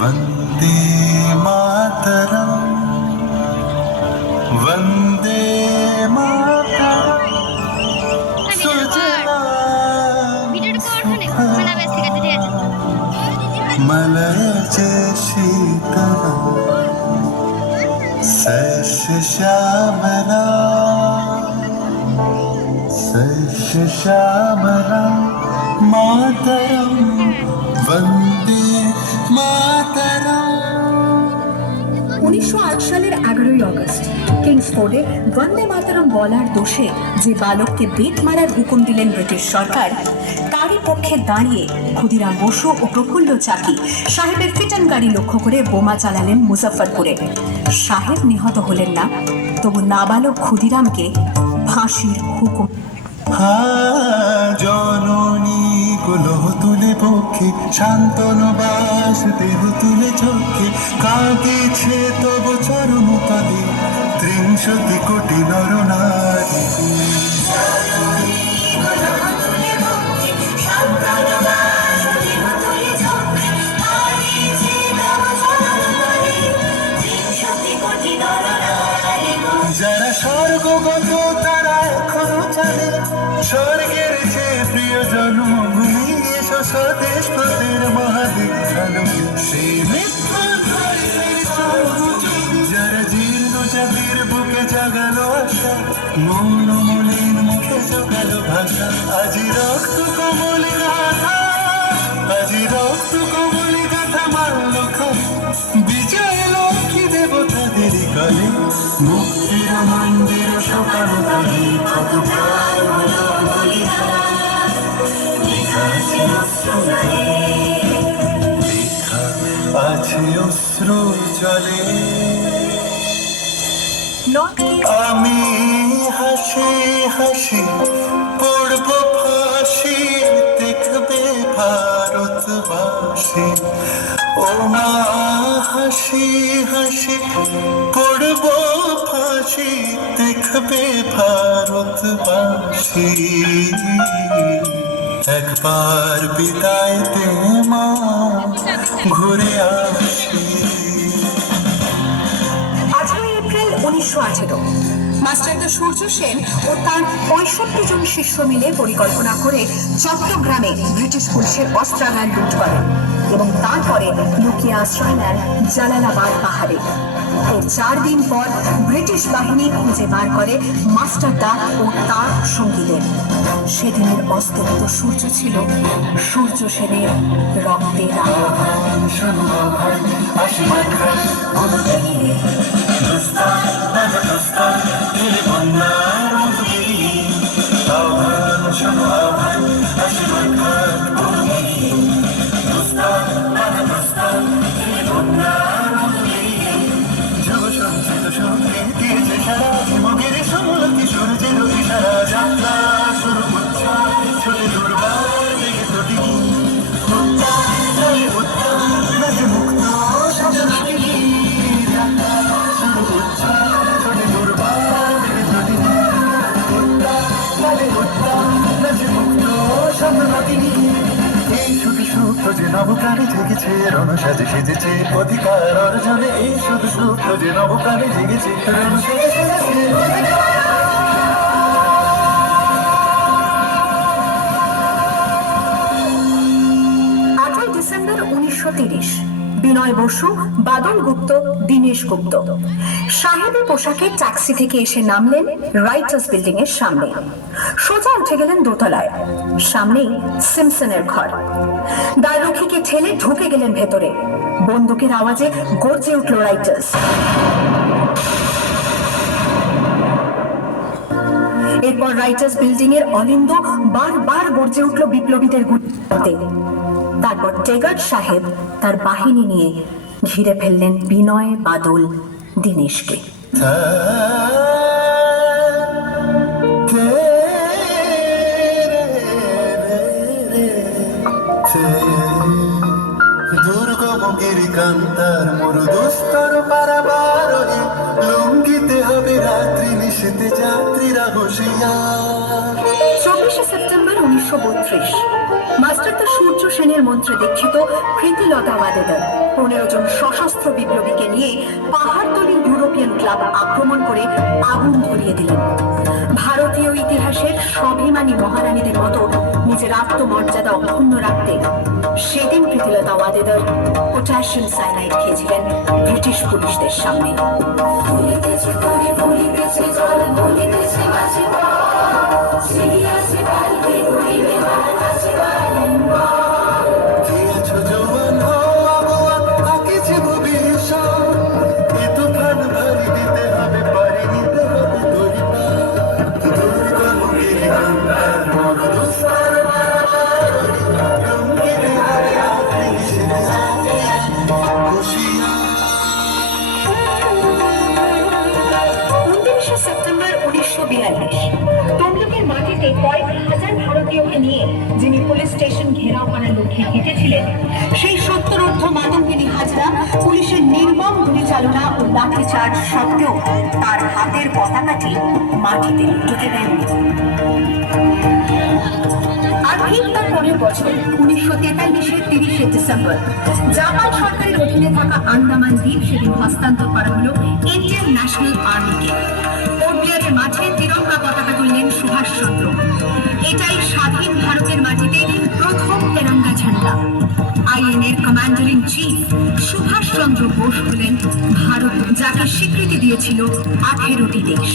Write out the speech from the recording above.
वन्दे मातरम् वन्दे मातरम् मलयज शीतलं सस्यश्यामला सस्यश्यामला मातरं वन्दे मातरम्। 1908 সালের 11ই আগস্ট কিংসফোর্ডে বন্দে মাতরম বলার দোষে যে বালককে বেত মারার হুকুম দিলেন ব্রিটিশ সরকার, তারই পক্ষে দাঁড়িয়ে ক্ষুদিরাম বসু ও প্রফুল্ল চাকি সাহেবের ফিটন গাড়ি লক্ষ্য করে বোমা চালালেন মুজফ্ফরপুরে। সাহেব নিহত হলেন না, তবু নাবালক ক্ষুদিরামকে ফাঁসির হুকুম। জননী কুলহ তুলে পক্ষে শান্তনু বাস দেহ তুলে চক্ষে কাঁদিছে তব চরণ তলে 63 কোটি নরনারী। যারা স্বর্গগত তারা এখনো চলে স্বর্গের যে প্রিয় জন্মভূমি এসো স্বদেশ পথের মহাদেব সেই যারা জীর্ণ জাতির বুকে জাগালো আশা মৌন মলিন মুখে জোগালো ভাষা আজি রক্ত কমলে গাথা আজি রক্ত কমলে গাথা মারল খালি বিজয় লক্ষ্মী দেবতাদের কালে মুক্তির মন্দির সকাল কালে কত লেখা আছে অশ্রু জলে। আমি হাসি হাসি পড়ব ফাঁসি দেখবে ভারতবাসী ও মা হাসি হাসি পড়ব ফাঁসি দেখবে ভারতবাসী একবার বিদায় দে মা ঘুরে আসি। 18 এপ্রিল 1918 মাস্টারদা সূর্য সেন ও তার 65 জন শিষ্য মিলে পরিকল্পনা করে চট্টগ্রামে ব্রিটিশ পুলিশের অস্ত্রাগার লুট করেন এবং তারপরে লুকিয়ে আশ্রয় নেন জালালাবাদ পাহাড়ে। এর 4 দিন পর ব্রিটিশ বাহিনী খুঁজে বার করে মাস্টারদা ও তার সঙ্গীদের। সেদিনের অস্তমিত সূর্য ছিল সূর্য সেনের রক্তের যে নবপ্রাণে জেগেছে রণসাজে সেজেছে অধিকার অর্জনে এই শুধু সুপ্ত যে নবপ্রাণে জেগেছে রণসাজে সেজেছে অধিকার। 8 ডিসেম্বর 1930 বিনয় বসু, বাদল গুপ্ত, দীনেশ গুপ্ত সাহেবের পোশাকে ট্যাক্সি থেকে এসে নামলেন রাইটার্স বিল্ডিং এর সামনে। সোজা উঠে গেলেন দোতলায়। সামনেই সিমসনের ঘর। দ্বাররক্ষীকে ঠেলে ঢুকে গেলেন ভেতরে। বন্দুকের আওয়াজে গর্জে উঠল রাইটার্স। এরপর রাইটার্স বিল্ডিং এর অলিন্দ বারবার গর্জে উঠল বিপ্লবীদের গুলিতে। তারপর টেগার্ড সাহেব তার বাহিনী নিয়ে ঘিরে ফেললেন বিনয়, বাদল, দীনেশকে। দুর্গম গিরিকান্তার মরুদুস্তর পারাবার লঙ্ঘিতে হবে রাত্রি নিশীতে যাত্রীরা হুঁশিয়ার। 24 সেপ্টেম্বর 1932 মাস্টারদা সূর্য সেনের মন্ত্রে দীক্ষিত প্রীতিলতা ওয়াদেদার ও 15 জন সশস্ত্র বিপ্লবীকে নিয়ে পাহাড়তলি ইউরোপিয়ান ক্লাব আক্রমণ করে আগুন ধরিয়ে দিলেন। ভারতীয় ইতিহাসের স্বাভিমানী মহারানীদের মতো নিজের আত্মমর্যাদা অক্ষুণ্ণ রাখতে সেদিন প্রীতিলতা ওয়াদেদার পটাশিয়াম সায়ানাইড খেয়েছিলেন ব্রিটিশ পুলিশদের সামনে। দিয়েছো জওয়ান হওয়া আঁকেছে ভবিষ্যৎ এ তুফান ভারী দিতে হবে পারি নিতে হবে দড়িপা দুর্গমকে গঙ্গার মরুদুস্তার রঙিনে হবে আপনি খুশিয়া 29 সেপ্টেম্বর 1942 তমলুকের মাটিতে কয়েক হাজার ভারতীয়কে নিয়ে যিনি পুলিশ স্টেশন ঘেরাও করার লক্ষ্যে হেঁটেছিলেন, সেই সত্তরোর্ধ্ব মাতঙ্গিনী হাজরা পুলিশের নির্মম গুলিচালনা ও লাঠিচার্জ সত্ত্বেও তার হাতের পতাকাটি মাটিতে লুটোতে দেননি। আর ঠিক তার পরের বছর 1943-এর 30শে ডিসেম্বর জাপান সরকারের অধীনে থাকা আন্দামান দ্বীপ সেদিন হস্তান্তর করা হলো ইন্ডিয়ান ন্যাশনাল আর্মিকে। কোচবিহারের মাঠে তিরঙ্গা পতাকা তুললেন সুভাষচন্দ্র। এটাই স্বাধীন ভারতের মাটিতে প্রথম তেরঙ্গা ঝান্ডা। আইএনএর commander in chief Subhash Chandra Bose হলেন ভারত, যাকে স্বীকৃতি দিয়েছিল 18টি দেশ।